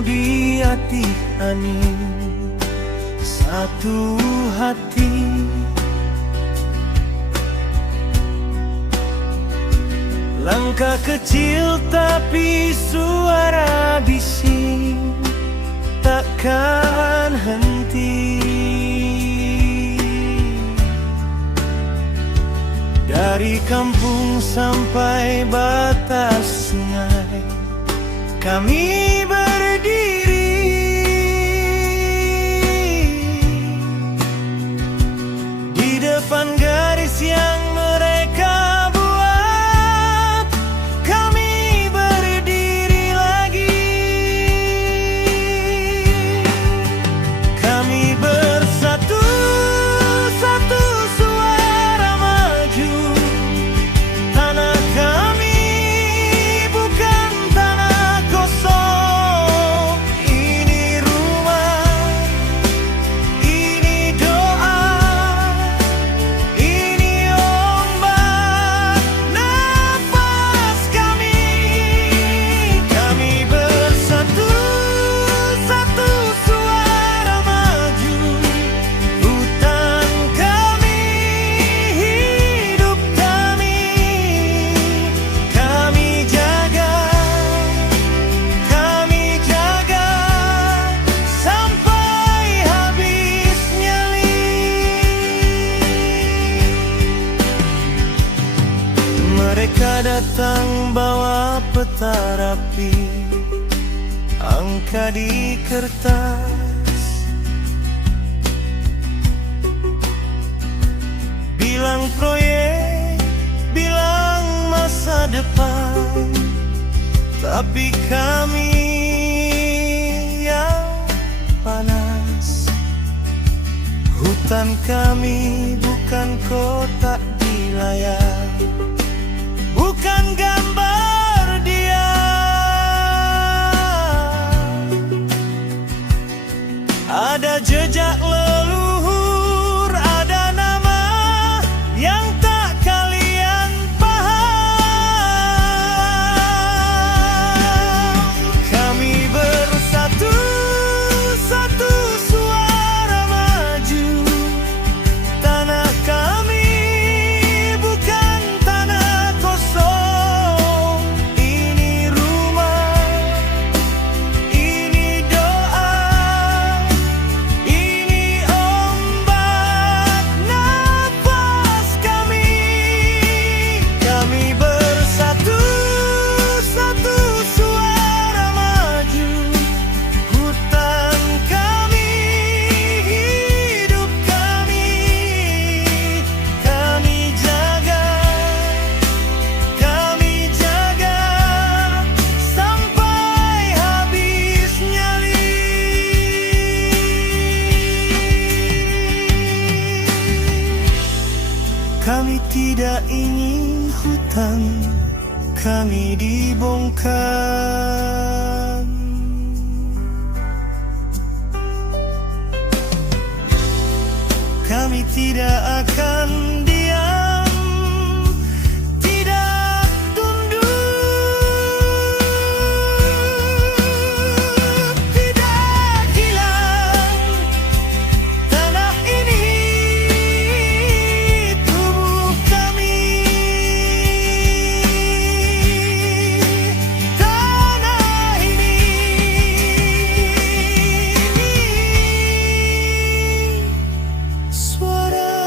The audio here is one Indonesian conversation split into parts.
di hati Ani, satu hati. Langkah kecil tapi suara bising takkan henti. Dari kampung sampai batas sungai, kami berdiri di depan garis yang mereka buat. Kami berdiri lagi, kami bersatu, satu suara maju. Tanah kami bukan tanah kosong. Ini rumah, ini doa, ini ombak nafas kami. Kami bersatu, satu suara maju. Hutan kami, hidup kami. Kami jaga sampai habis nyali. Mereka datang bawa peta rapi, angka di kertas, bilang proyek, bilang masa depan. Tapi kami yang panas. Hutan kami bukan kotak di layar, bukan gambar dia. Ada jejak leluhur, ada nama yang tak kalian paham. Kami bersatu, satu suara maju. Tanah kami bukan tanah kosong. Ini rumah, ini doa, ini ombak nafas kami. Kami bersatu, satu suara maju. Hutan kami, hidup kami. Kami jaga sampai habis nyali. Kami tidak ingin hutan kami dibongkar. Kami tidak akan diam, tidak tunduk, tidak hilang. Tanah ini, tubuh kami. Tanah ini, suara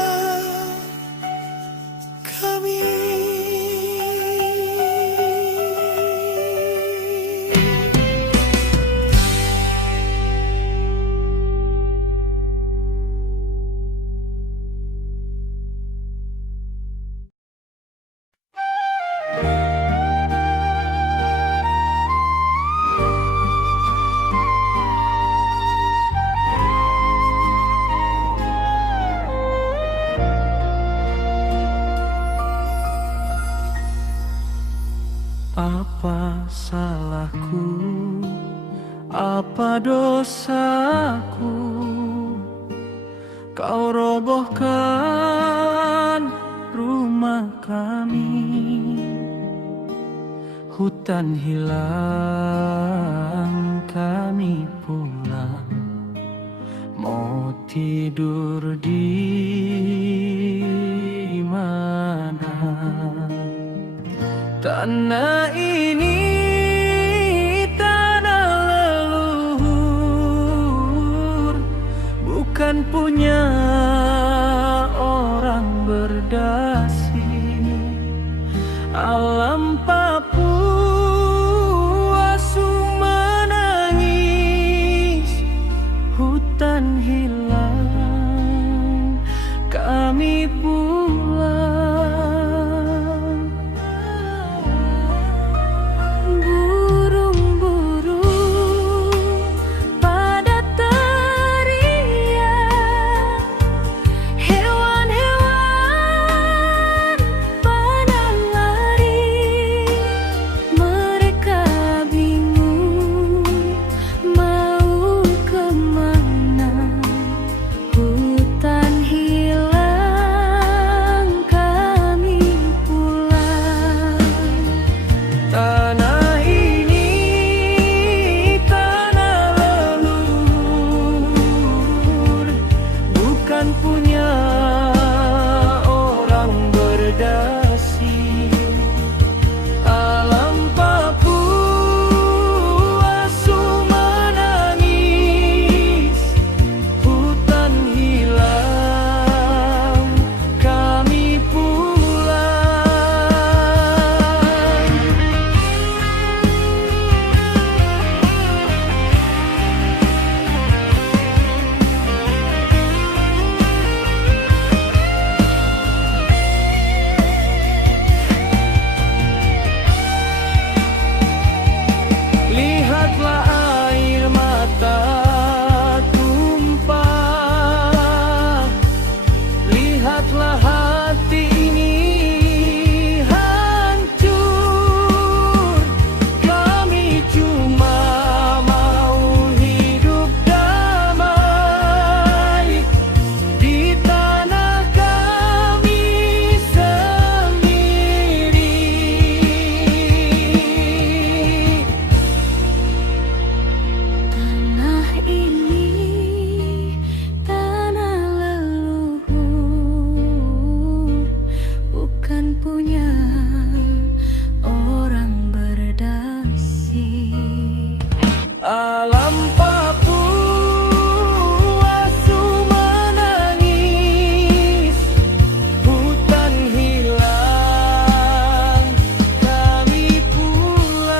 kami. Apa salahku? Apa dosaku? Kau robohkan rumah kami. Hutan hilang kami pulang. Mau tidur di mana? Tanah ini tanah leluhur, bukan punya orang berdasi. Alam Papua menangis, hutan hilang, kami pulang. Burung-burung pada teriak, hewan-hewan pada lari. Mereka bingung mau kemana. Hutan hilang, kami pulang. Tanah ini tanah leluhur, bukan punya orang berdasi. Alam Papua menangis, hutan hilang, kami pulang. Lihatlah air mata tumpah, lihatlah hati ini hancur. Kami cuma mau hidup damai di tanah kami sendiri. Tanah ini tanah leluhur, bukan punya orang berdasi. Alam Papua menangis, hutan hilang, kami pulang.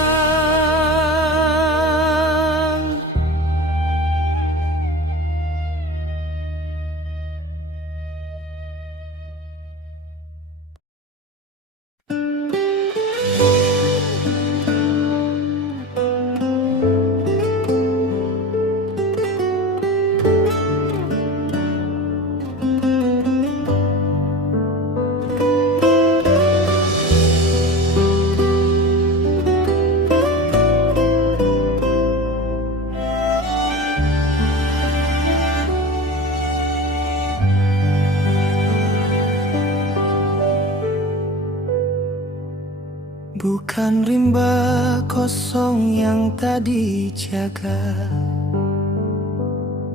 Bukan rimba kosong yang tadi jaga,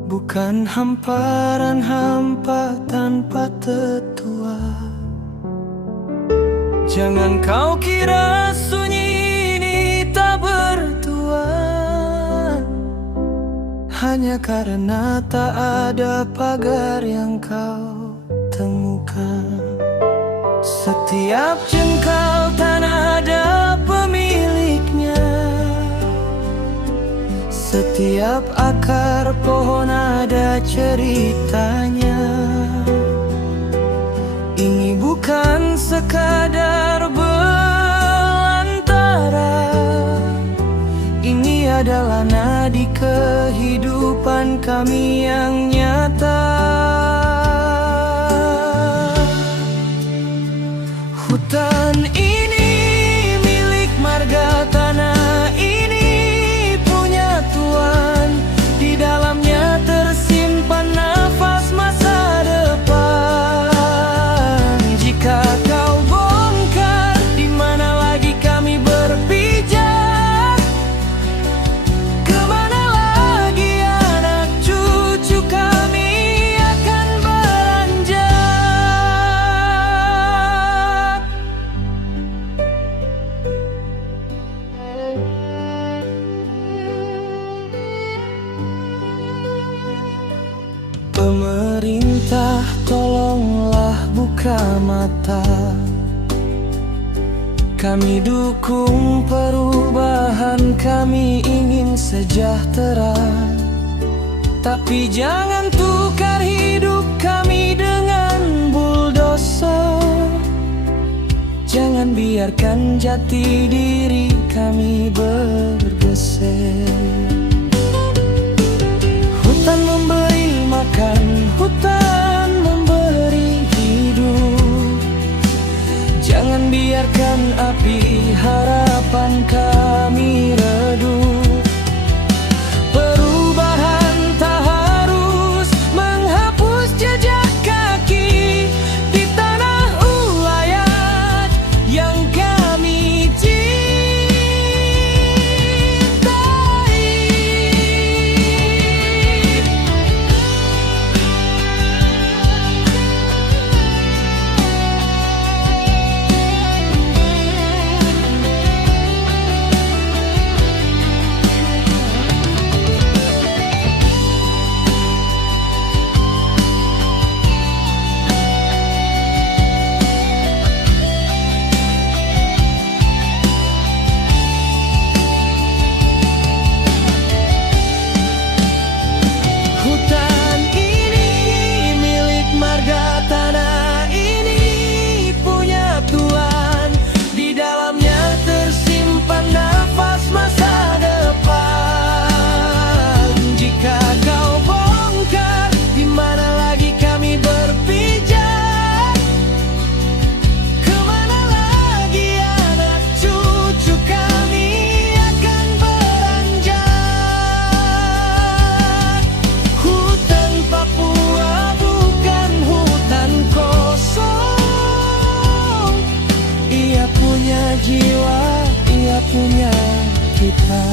bukan hamparan hampa tanpa tetua. Jangan kau kira sunyi ini tak bertuan, hanya karena tak ada pagar yang kau temukan. Setiap jengkal tanah ada pemiliknya, setiap akar pohon ada ceritanya. Ini bukan sekadar belantara, ini adalah nadi kehidupan kami yang nyata. Hutan ini milik marga, tanah ini punya tuan. Di dalamnya tersimpan nafas masa depan. Jika kau bongkar, di mana lagi kami berpijak? Kemana Pemerintah, tolonglah buka mata. Kami dukung perubahan, kami ingin sejahtera. Tapi jangan tukar hidup kami dengan bulldozer. Jangan biarkan jati diri kami bergeser. Hutan memberi makan, hutan memberi hidup. Jangan biarkan api harapan kami redup. Perubahan tak harus menghapus jejak kaki di tanah ulayat yang kami jiwa, ia punya kita.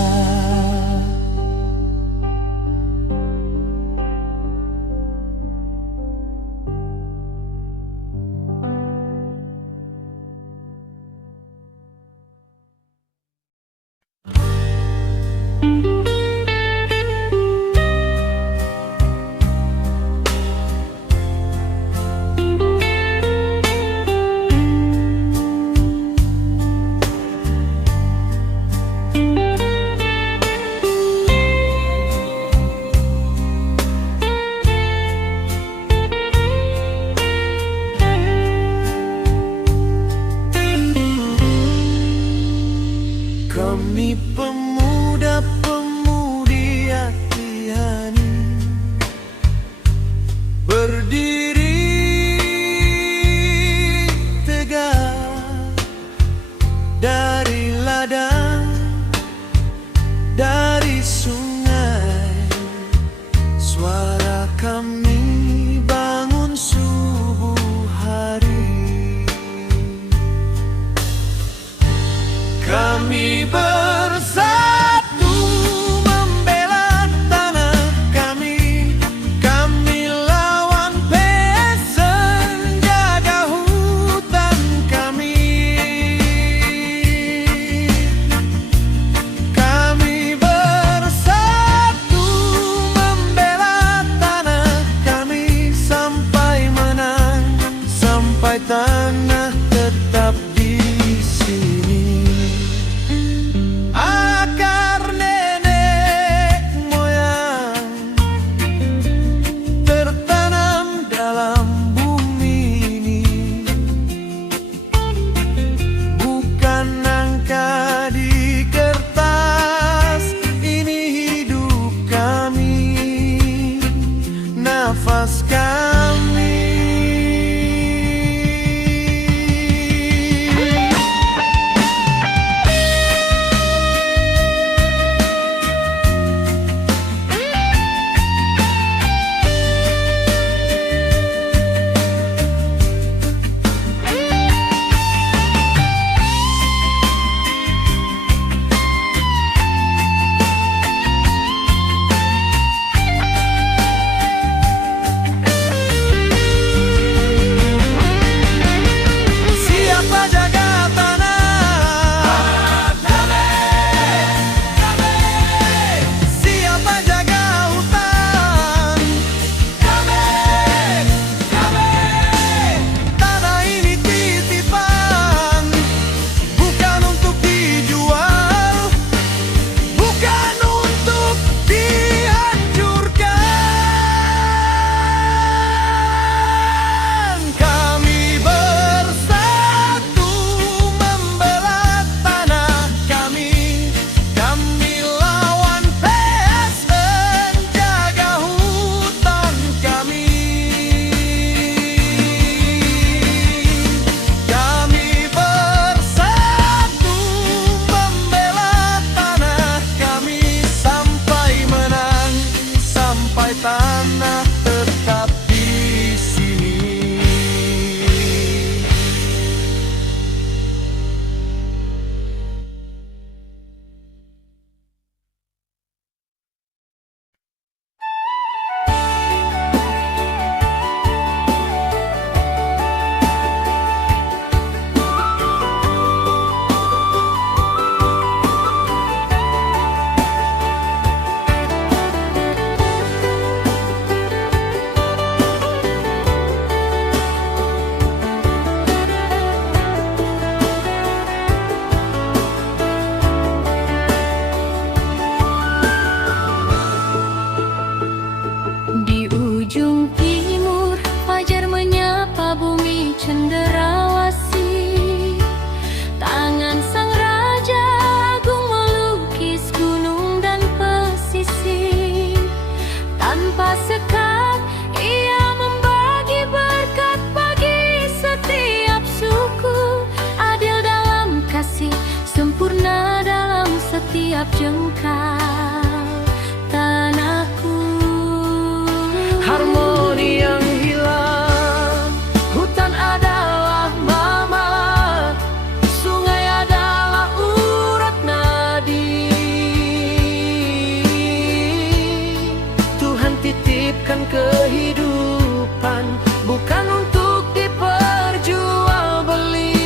tanah tetap di sini. Di ujung timur, fajar menyapa bumi cenderawasih. Tangan sang raja agung melukis gunung dan pesisir. Tanpa sekat, ia membagi berkat bagi setiap suku. Adil dalam kasih, sempurna dalam setiap jengkal tanahku. Harmoni yang hilang, hutan adalah mama, sungai adalah urat nadi. Tuhan titipkan kehidupan, bukan untuk diperjualbeli.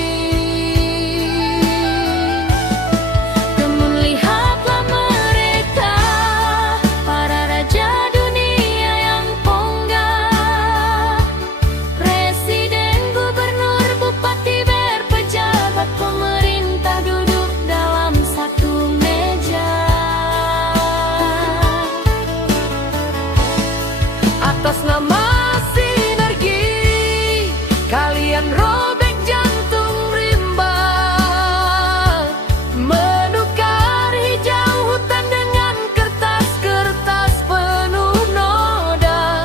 Namun lihatlah mereka, para raja dunia yang ponggah. Presiden, gubernur, bupati, berpejabat, pemerintah duduk dalam satu meja. Atas nama sinergi, kalian robek jantung rimba, menukar hijau hutan dengan kertas-kertas penuh noda.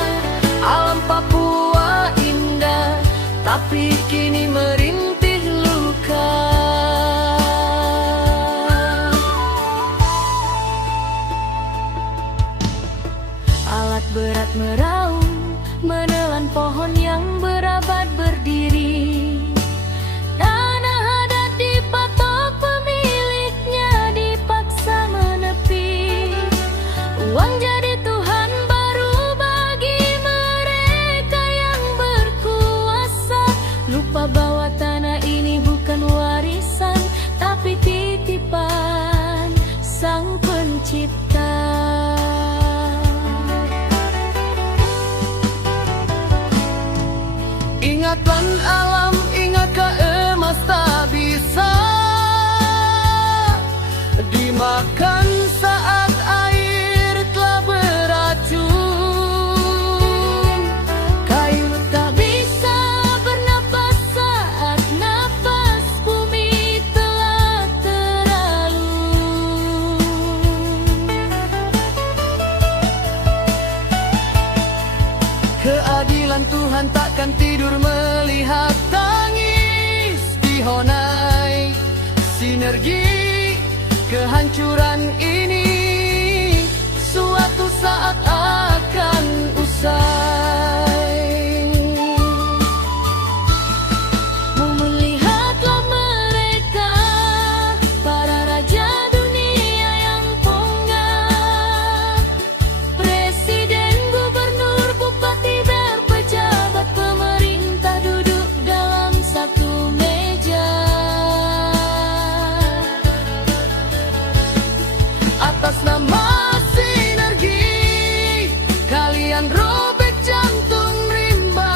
Alam Papua indah, tapi kini merintih luka. Alat berat meraung, menelan pohon yang berabad berdiri. Tanah adat dipatok, pemiliknya dipaksa menepi. Uang jadi Tuhan baru bagi mereka yang berkuasa. Lupa bahwa tanah ini bukan warisan, tapi titipan Sang Pencipta. Ingatkan alam, ingat keemas tak bisa dimakan saat air telah beracun. Kayu tak Bisa bernapas saat napas bumi telah teralun. keadilan Tuhan takkan tidur melihat tangis dihonai. Sinergi kehancuran ini suatu saat akan usai. Melihatlah mereka, para raja dunia yang ponggah. Presiden, gubernur, bupati, berpejabat, pemerintah duduk dalam satu meja. Atas nama sinergi, kalian robek jantung rimba,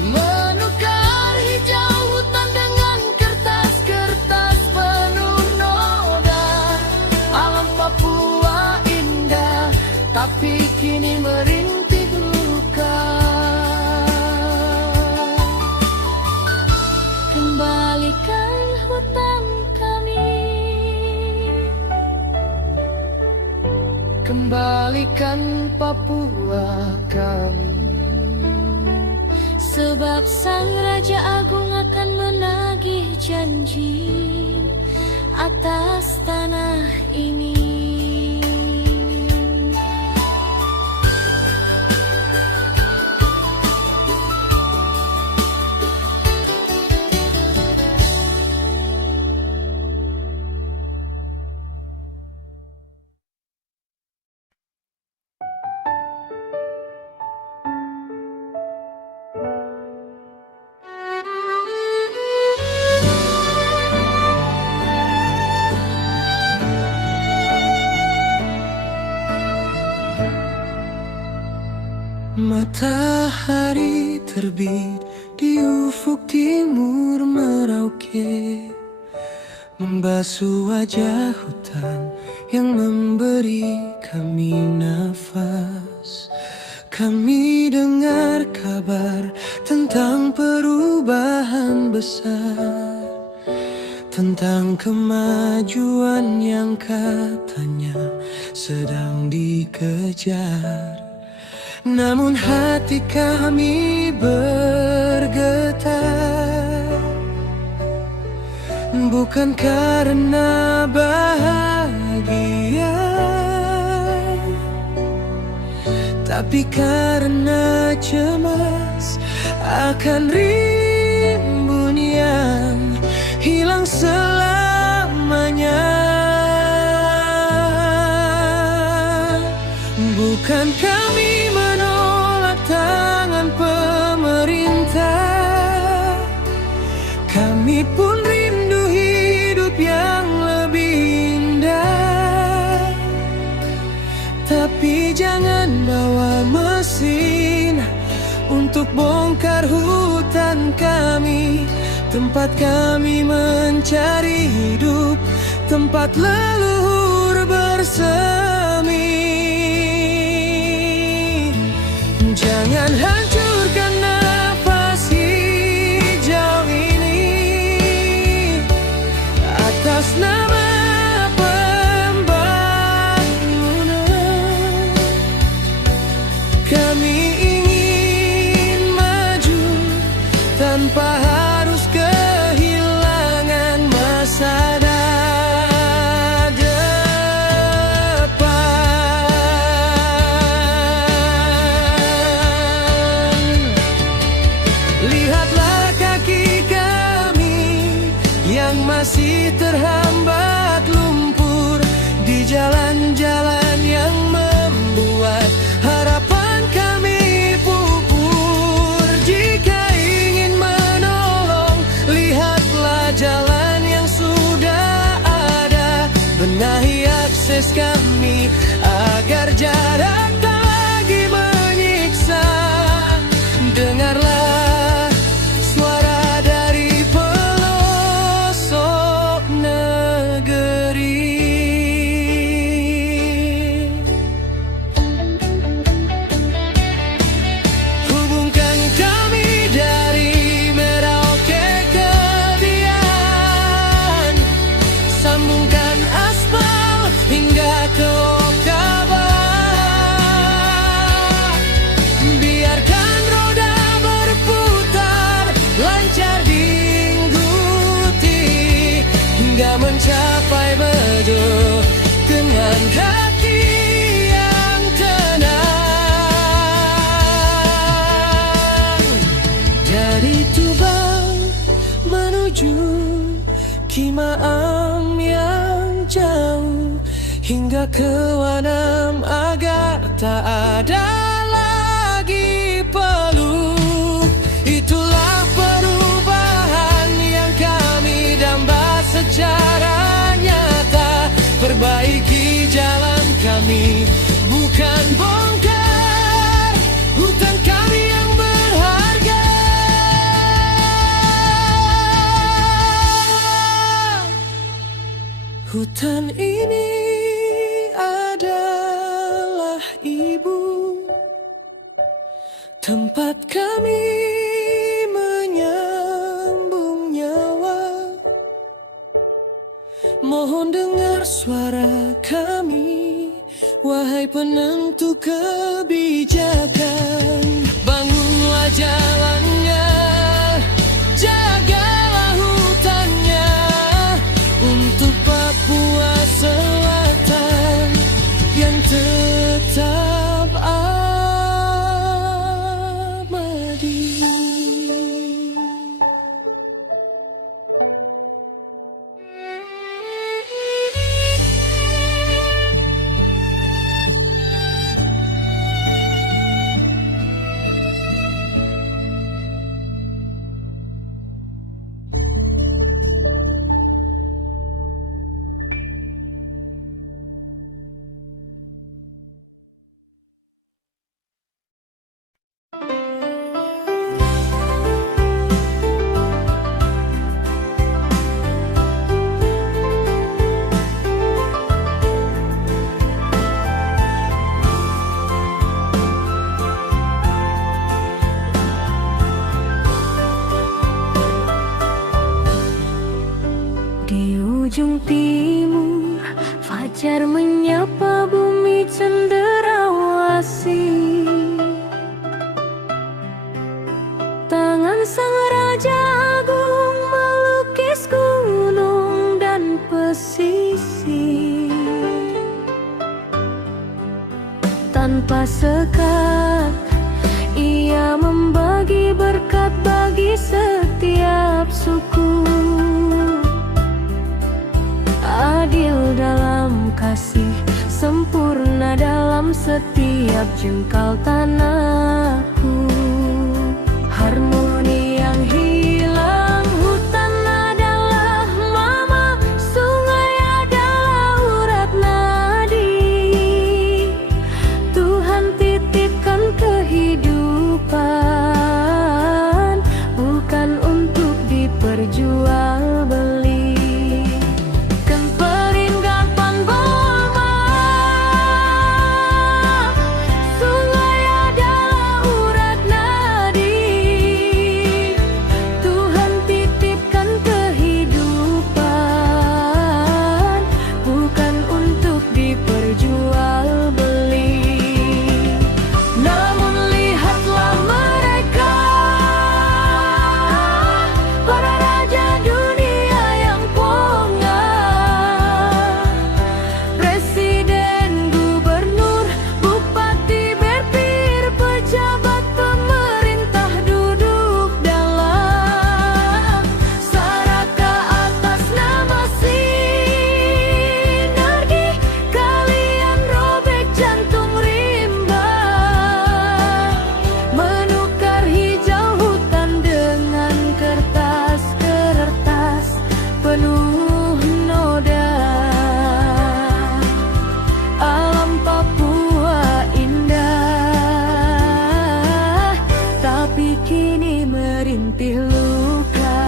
menukar hijau hutan dengan kertas-kertas penuh noda. Alam Papua indah, tapi kini merintih luka. Kembalikan hutan kami, kembalikan Papua kami. sebab Sang Raja Agung akan menagih janji atas tanah ini. Matahari terbit di ufuk timur Merauke, membasuh wajah hutan yang memberi kami nafas. Kami dengar kabar tentang perubahan besar, tentang kemajuan yang katanya sedang dikejar. Namun hati kami bergetar, bukan karena bahagia, tapi karena cemas akan rimbun yang hilang selamanya. Bukan kami menolak tangan pemerintah, kami pun rindu hidup yang lebih indah. Tapi jangan bawa mesin untuk bongkar hutan kami, tempat kami mencari hidup, tempat leluhur bersemi. Jangan hancurkan nafas hijau ini atas nama pembangunan. Kami ingin maju tanpa harus kehilangan masa depan. Lihatlah kaki kami yang masih terhambat lumpur di jalan-jalan yang membuat harapan kami pupur. Jika ingin menolong, lihatlah jalan yang sudah ada. Benahi akses kami agar jarak tak lagi menyiksa. Dengarlah suara dari pelosok negeri. Hubungkan kami dari Merauke ke Dian, sambungkan aspal hingga ke Okabah. Biarkan roda berputar lancar diikuti hingga mencapai Bejo dengan hati yang tenang. Dari Tuban menuju Kimaam yang jauh hingga ke Wanam agar tak ada lagi peluk. Itulah perubahan yang kami damba secara nyata. Perbaiki jalan kami, bukan bongkar hutan kami yang berharga. Hutan ini adalah ibu, tempat kami menyambung nyawa. Mohon dengar suara kami, wahai penentu kebijakan. Bangunlah jalannya, jagalah hutannya untuk Papua Selatan yang tetap abadi. tanpa sekat. Ia membagi berkat bagi setiap suku. Adil dalam kasih, sempurna dalam setiap jengkal tanahku. Harmoni yang hilang, hutan adalah mama, sungai adalah urat nadi. Tuhan titipkan kehidupan, bukan untuk diperjualbeli. Kini merintih luka.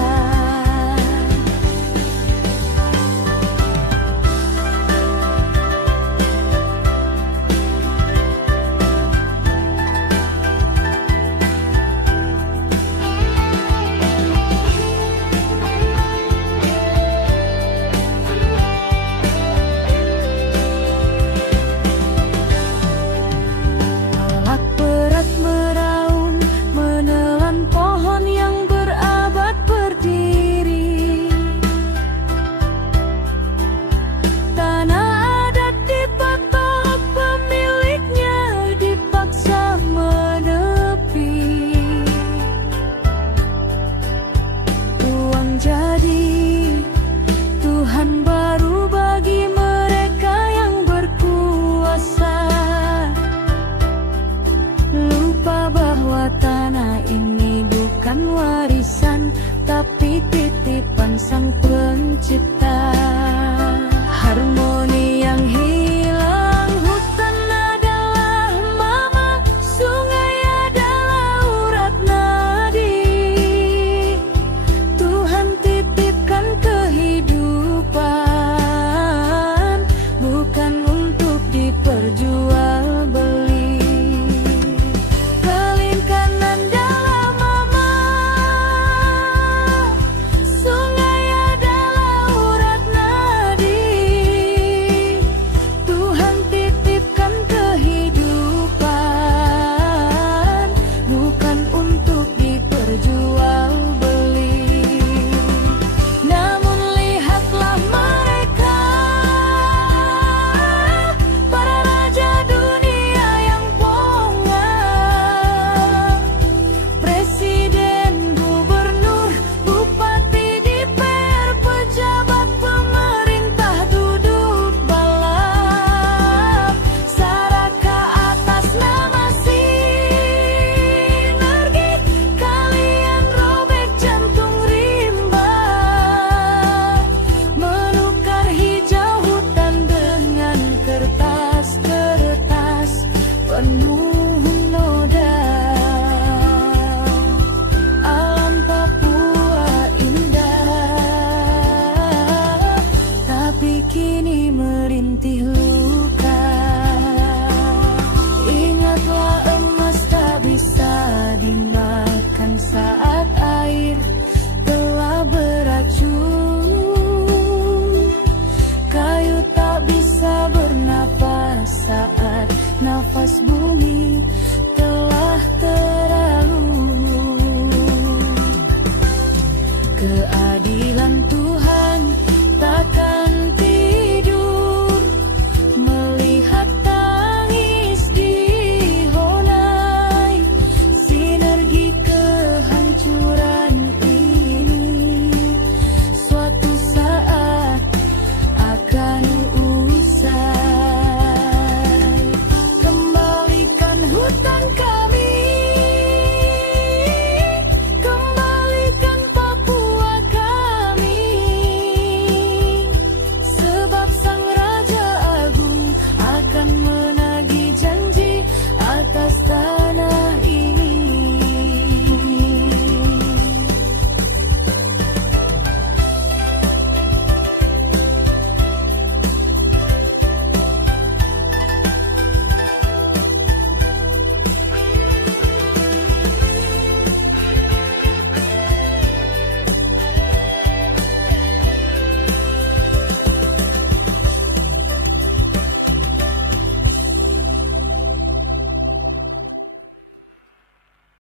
Alat berat meraung menelan pohon yang berabad berdiri. Tanah adat dipatok, pemiliknya dipaksa menepi. Uang jadi Tuhan baru bagi mereka yang berkuasa. Lupa bahwa tanah ini bukan warisan, tapi titipan Sang Pencipta. Harmoni yang hilang, hutan adalah mama, sungai adalah urat nadi. Tuhan titipkan kehidupan, bukan untuk diperjualbeli. Kini merintih luka. Ingatlah emas tak bisa dimakan saat air telah beracun. Kayu tak bisa bernapas saat nafas bumi